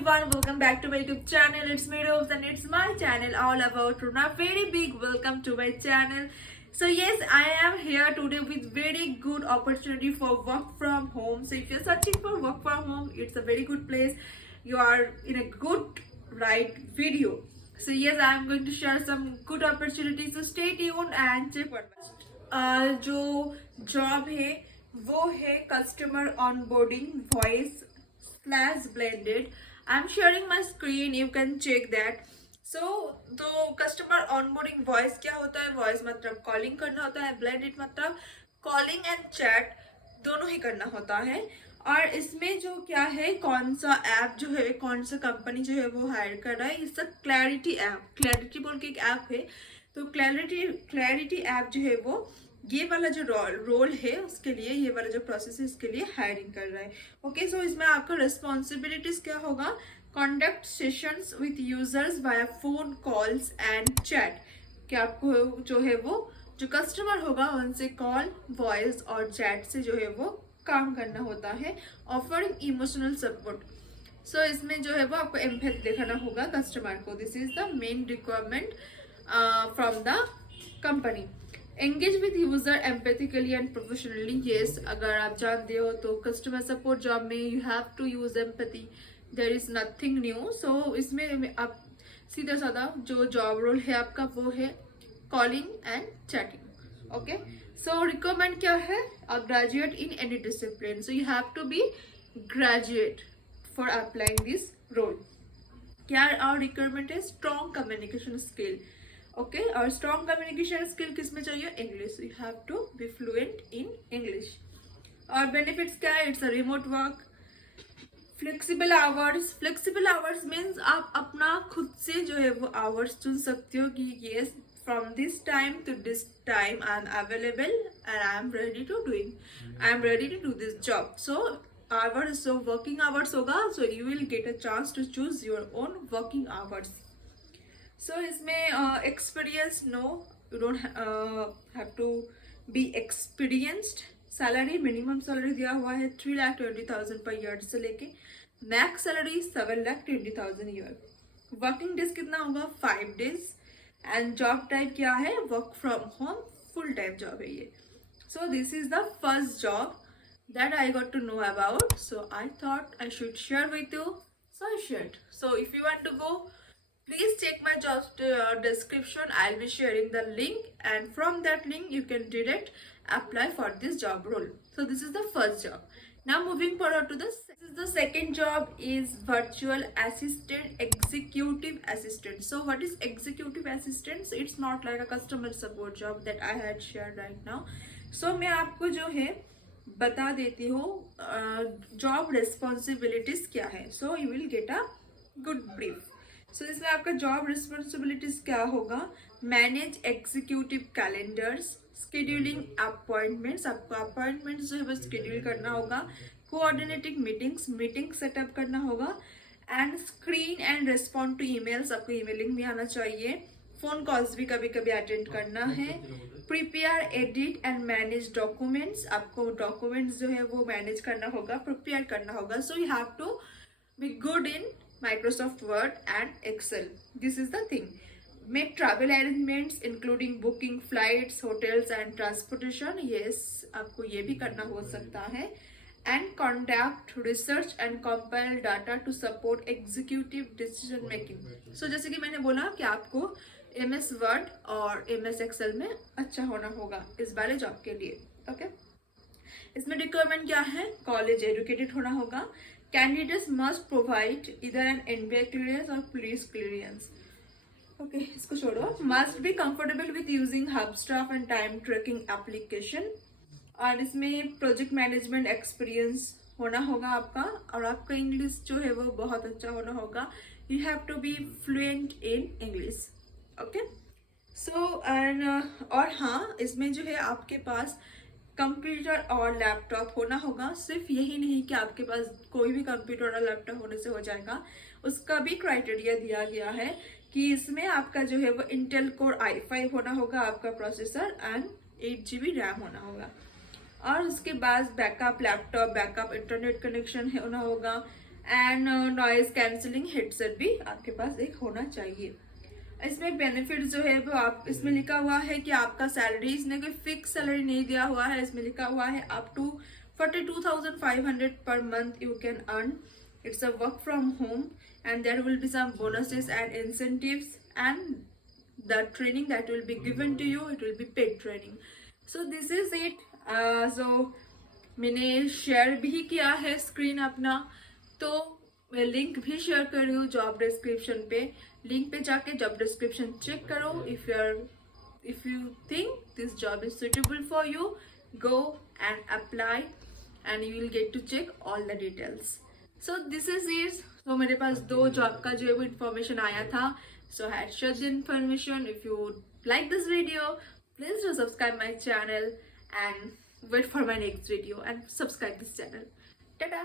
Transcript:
everyone, welcome back to my YouTube channel. It's me Robes and it's my channel all about Runa. Very big welcome to my channel. So yes, I am here today with very good opportunity for work from home. So if you're searching for work from home, it's a very good place. You are in a good right video. So yes, I am going to share some good opportunities. So stay tuned and check what जो job है वो है customer onboarding voice slash blended. I'm sharing my screen, you can check that. So तो customer onboarding voice क्या होता है? Voice मतलब calling करना होता है, ब्लेंडेड मतलब कॉलिंग एंड चैट दोनों ही करना होता है. और इसमें जो क्या है, कौन सा ऐप जो है, कौन सा कंपनी जो है वो हायर कर रहा है, इसका क्लैरिटी ऐप, क्लैरिटी बोल के एक ऐप है. तो क्लैरिटी ऐप जो है वो ये वाला जो रोल है उसके लिए, ये वाला जो प्रोसेस है इसके लिए हायरिंग कर रहा है. ओके, सो इसमें आपका रिस्पॉन्सिबिलिटीज क्या होगा? Conduct sessions with users via phone calls and chat. कि आपको जो है वो जो कस्टमर होगा उनसे कॉल, वॉइस और चैट से जो है वो काम करना होता है. Offering emotional support. सो इसमें जो है वो आपको एम्पैथी दिखाना होगा कस्टमर को. This is the main requirement from the company. Engage with user empathically and professionally. Yes, अगर आप जानते हो तो कस्टमर सपोर्ट जॉब में you have to use empathy. There is nothing new. So इसमें आप सीधा साधा जो जॉब रोल है आपका वो है calling and chatting. Okay, so requirement क्या है? A graduate in any discipline. So you have to be graduate for applying this role. क्या और रिक्वायरमेंट है? Strong communication skill. ओके, और स्ट्रॉन्ग कम्युनिकेशन स्किल किस में चाहिए? English. You have to be fluent in English. और benefits क्या है? It's a remote work, flexible hours. Flexible hours means आप अपना खुद से जो है वो आवर्स चुन सकते हो कि yes from this time to this time I am available and I am ready to do this job. So hours, so working hours होगा. So you will get a chance to choose your own working hours. So इसमें experience no, you don't have to be experienced. Salary, minimum salary दिया हुआ है 3,20,000 per year से लेके max salary 7,20,000 year. Working days कितना होगा? 5 days. And job type क्या है? Work from home, full time job है ये. So this is the first job that I got to know about. So I thought I should share with you. So I shared. So if you want to go, please check my job description. I'll be sharing the link, and from that link you can direct apply for this job role. So this is the first job. Now moving forward to this is the second job, is virtual assistant, executive assistant. So what is executive assistant? So it's not like a customer support job that I had shared right now. So मैं आपको जो है बता देती हूँ job responsibilities क्या है. So you will get a good brief. So इसमें आपका जॉब रिस्पॉन्सिबिलिटीज क्या होगा? Manage executive calendars, scheduling appointments. आपको अपॉइंटमेंट्स जो है वो स्केड्यूल करना होगा. कोऑर्डिनेटिंग मीटिंग सेटअप करना होगा. And screen and respond to emails. आपको ईमेलिंग भी आना चाहिए. फोन कॉल्स भी कभी कभी अटेंड करना है. Prepare, edit and manage documents. आपको डॉक्यूमेंट्स जो है वो मैनेज करना होगा, प्रिपेयर करना होगा. So you have to be good in Microsoft Word and Excel. This is the thing. Make travel arrangements including booking flights, hotels and transportation. Yes, आपको ये भी करना हो सकता है. And conduct research and compile data to support executive decision making. So जैसे कि मैंने बोला कि आपको MS वर्ड और MS एक्सेल में अच्छा होना होगा इस वाले जॉब के लिए. ओके, इसमें रिक्वायरमेंट क्या है? कॉलेज एजुकेटेड होना होगा. कैंडिडेट्स मस्ट प्रोवाइड इधर एन NBA क्लियरेंस और पुलिस क्लियरेंस. ओके, इसको छोड़ो. Must be comfortable with using Hubstaff and time tracking application. और इसमें प्रोजेक्ट मैनेजमेंट एक्सपीरियंस होना होगा आपका. और आपका इंग्लिश जो है वो बहुत अच्छा होना होगा. You have to be fluent in English. Okay, so and और हाँ, इसमें जो है आपके पास कंप्यूटर और लैपटॉप होना होगा. सिर्फ यही नहीं कि आपके पास कोई भी कंप्यूटर और लैपटॉप होने से हो जाएगा. उसका भी क्राइटेरिया दिया गया है कि इसमें आपका जो है वो इंटेल कोर i5 होना होगा आपका प्रोसेसर, एंड 8 GB रैम होना होगा. और उसके बाद backup laptop, backup internet connection होना होगा. एंड नॉइज कैंसिलिंग हेडसेट भी आपके पास एक होना चाहिए। इसमें बेनिफिट जो है वो आप इसमें लिखा हुआ है कि आपका सैलरी, इसने कोई फिक्स सैलरी नहीं दिया हुआ है, इसमें लिखा हुआ है up to 42,500 per month you can earn. It's a work from home and there will be some bonuses and incentives, and the training that will be given to you, it will be paid training. So this is it. So मैंने share भी किया है screen अपना, तो मैं link भी share कर रही हूँ जॉब डिस्क्रिप्शन पे। लिंक पे जाके जॉब डिस्क्रिप्शन चेक करो। if you think this job is suitable for you, go and apply and you will get to check all the details. So this is it. So मेरे पास 2 job का जो information आया था. So I had shared the information. If you like this video, please do subscribe my channel and wait for my next video and subscribe this channel. Ta-da!